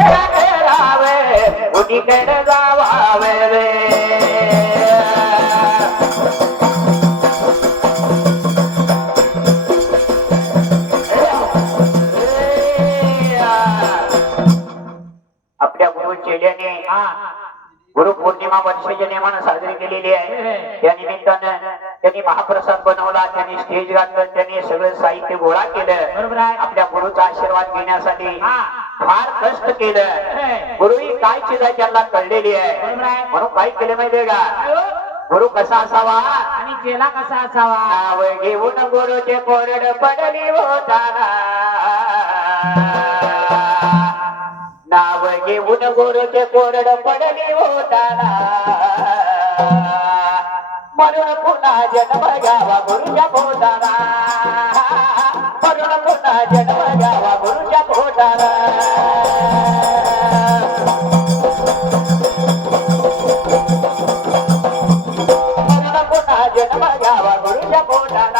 जावावे आपल्या गुरु चेल्याने गुरु पौर्णिमा वर्षाच्या नियमानं साजरी केलेली आहे त्या निमित्तानं त्यांनी महाप्रसाद बनवला त्यांनी स्टेज घातलं त्यांनी सगळं साहित्य गोळा केलं बरोबर आहे. आपल्या गुरुचा आशीर्वाद घेण्यासाठी हा. फार कष्ट केलं. गुरु ही काय चीज आहे त्यांना कळलेली आहे. म्हणून काय केलं माहितीये का? गुरु कसा असावा? आणि चेला कसा असावा? नाव घेऊन गुरुचे कोरड पडली होताना. नाव घेऊन गुरुचे कोरड पडली होताना. म्हणून पुन्हा जन्म घ्यावा गुरुच्या पोटाला. म्हणून पुन्हा जन्म घ्यावा गुरुच्या पोटाला.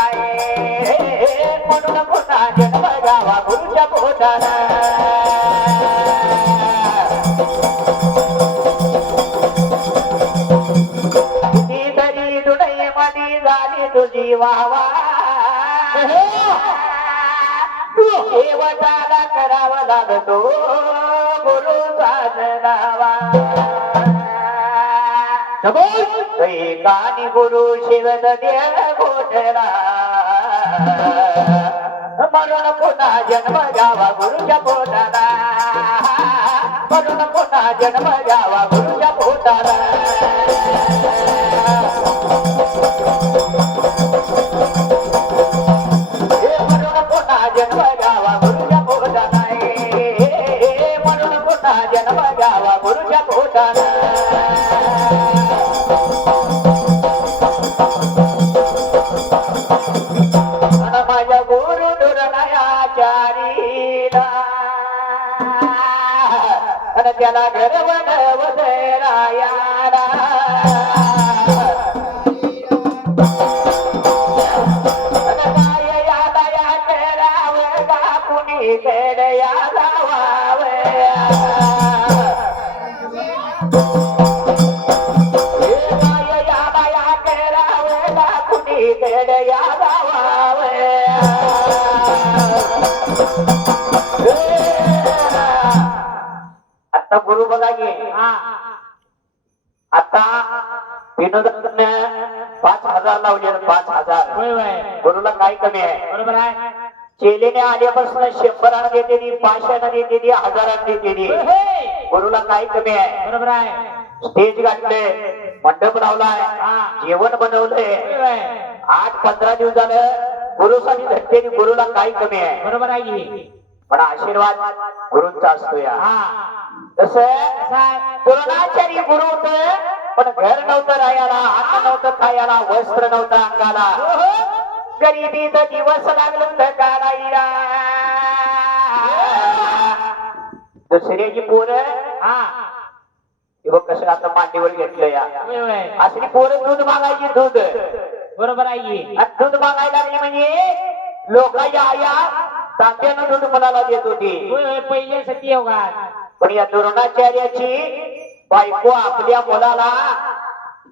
पोटाला म्हणून पुन्हा जन्म घ्यावा गुरुच्या पोटाला किती दुडई मधी झाली तुझी करावा लागतो गुरु साधनावा कानी गुरु शिवत देव गोठला. म्हणून पुन्हा जन्म घ्यावा गुरुच्या पोटाला. म्हणून पुन्हा जन्म घ्यावा गुरुच्या पोटाला. त्याला घर वदरायाला आणि काय याला आता गुरु बघा हा. आता विनोदानं पाच हजार लावले पाच हजार. गुरुला काय कमी आहे? बरोबर आहे. चेलेने आल्यापासून शंभरानं देते पाचशेनं देते हजारानं देते. गुरुला काय कमी आहे? बरोबर आहे. स्टेज गाठले मंडप लावलाय हा. जेवण बनवलंय. आठ पंधरा दिवस झालं गुरुसाठी धरते गुरुला काय कमी आहे? बरोबर आहे की. पण आशीर्वाद गुरुंचा असतो या. हा. द्रोणाचार्य गुरु होत पण घर नव्हतं राहायला अन्न नव्हतं खायला वस्त्र नव्हतं अंगाला. गरिबीत दिवस लागलं काढायला. दुसऱ्याची पोरं हा. बघ कसं आता मांडीवर घेतलं या. असली पोरं दूध मागायची दूध. बरोबर आहे आणि दूध मागायला लागली म्हणजे लोकांच्या आया तांब्यानं दूध मुलाला देत होती? पहिले पण या द्रोणाचार्याची बायको आपल्या मुलाला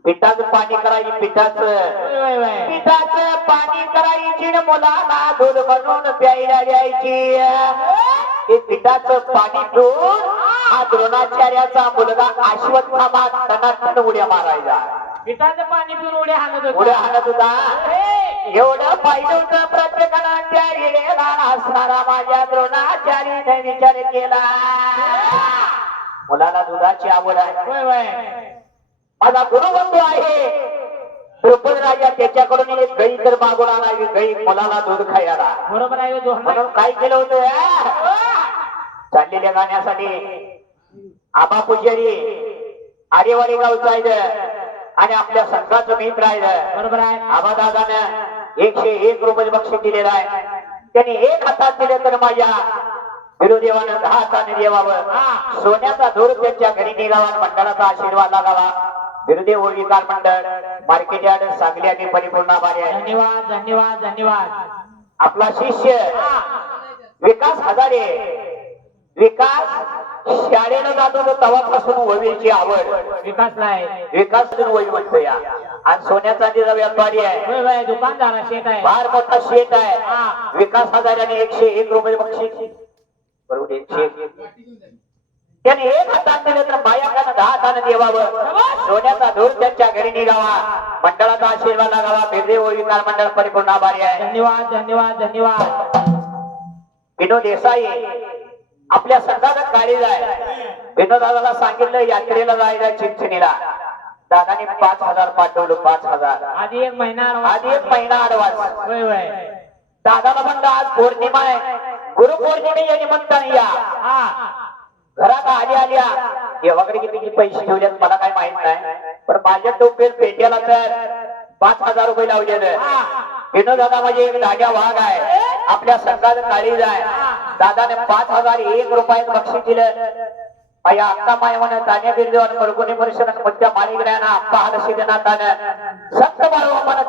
पिठाचं पाणी करायची पिठाचं पिठाचं पाणी करायची न मुलाला दूध बनवून प्यायला द्यायची. ते पिठाचं पाणी पिऊन हा द्रोणाचार्याचा मुलगा अश्वत्थामा टनाटन उड्या मारायचा. पिठाचं पाणी पिऊन उड्या हाणत उड्या होता हाणत होता. एवढं पाहिजे होतं प्रत्येकाला त्याला असणारा माझ्या द्रोणाचार्याने विचार केला. मुलाला दुधाची आवड आहे. माझा गुरुबंधू आहे. द्रौपद राजा त्याच्याकडून एक गाई तर मागून आणावी गाई मुलाला दूध खायला. बरोबर आहे म्हणून काय केलं होतं? चाललेल्या गाण्यासाठी आबा पुजारी आरेवाडी गावचा आहे आणि आपल्या संघाचं मित्र आहे बरोबर आहे. आबा दादानं एकशे एक रुपये बक्षीस दिलेलं आहे. त्यांनी एक हातात दिलं तर माझ्या गुरुदेवानं दहा हाताने देवावं हा. सोन्याचा धूर त्यांच्या घरी निघावा मंडळाचा आशीर्वाद लागावा. गुरुदेव मंडळ मार्केट यार्ड सांगली आणि परिपूर्ण आभारी आहे धन्यवाद धन्यवाद धन्यवाद. आपला शिष्य विकास हजारे. विकास लहान होतो तेव्हापासून ववीची आवड. विकासला आहे. विकास वही म्हणतो या. आणि सोन्या चांदीचा व्यापारी आहे. दुकानदार शेत आहे. फार मोठा शेत आहे. विकास हजाराने एकशे एक रुपये बक्षीस. बरोबर एकशे एक त्याने एक हातात दिलं तर बायाकानं दहा हातानं देवावं सोन्याचा धूर त्यांच्या घरी निघावा. मंडळाचा आशीर्वाद लागावा. व विकार मंडळ परिपूर्ण आभारी आहे. धन्यवाद धन्यवाद धन्यवाद. विनोद देसाई आपल्या संघाचा काळीज आहे. विनोद दादाला सांगितलं यात्रेला जायला चिंचणीला. दादाने पाच हजार पाठवलं पाच हजार. आधी एक महिना आधी एक महिना अडवास दादाला म्हणलं आज पौर्णिमा आहे. गुरुपौर्णिमे निमित्ताने या? हा. घरात आल्या आल्या देवाकडे किती किती पैसे ठेवले मला काय माहीत नाही. पण माझ्या टोपेल पेट्याला तर पाच हजार रुपये लावलेलं. विनोद दादा म्हणजे एक धाग्या वाघ आहे. आपल्या संघात काळीज आहे. दादाने पाच हजार एक रुपयात बक्षीस दिलं. आई अक्का माय म्हणा तान्या बिर्देवान परगुनी परिषद मोठ्या मालिकऱ्यानं आप्पा हलशी देण्यात संत बाळवा म्हणा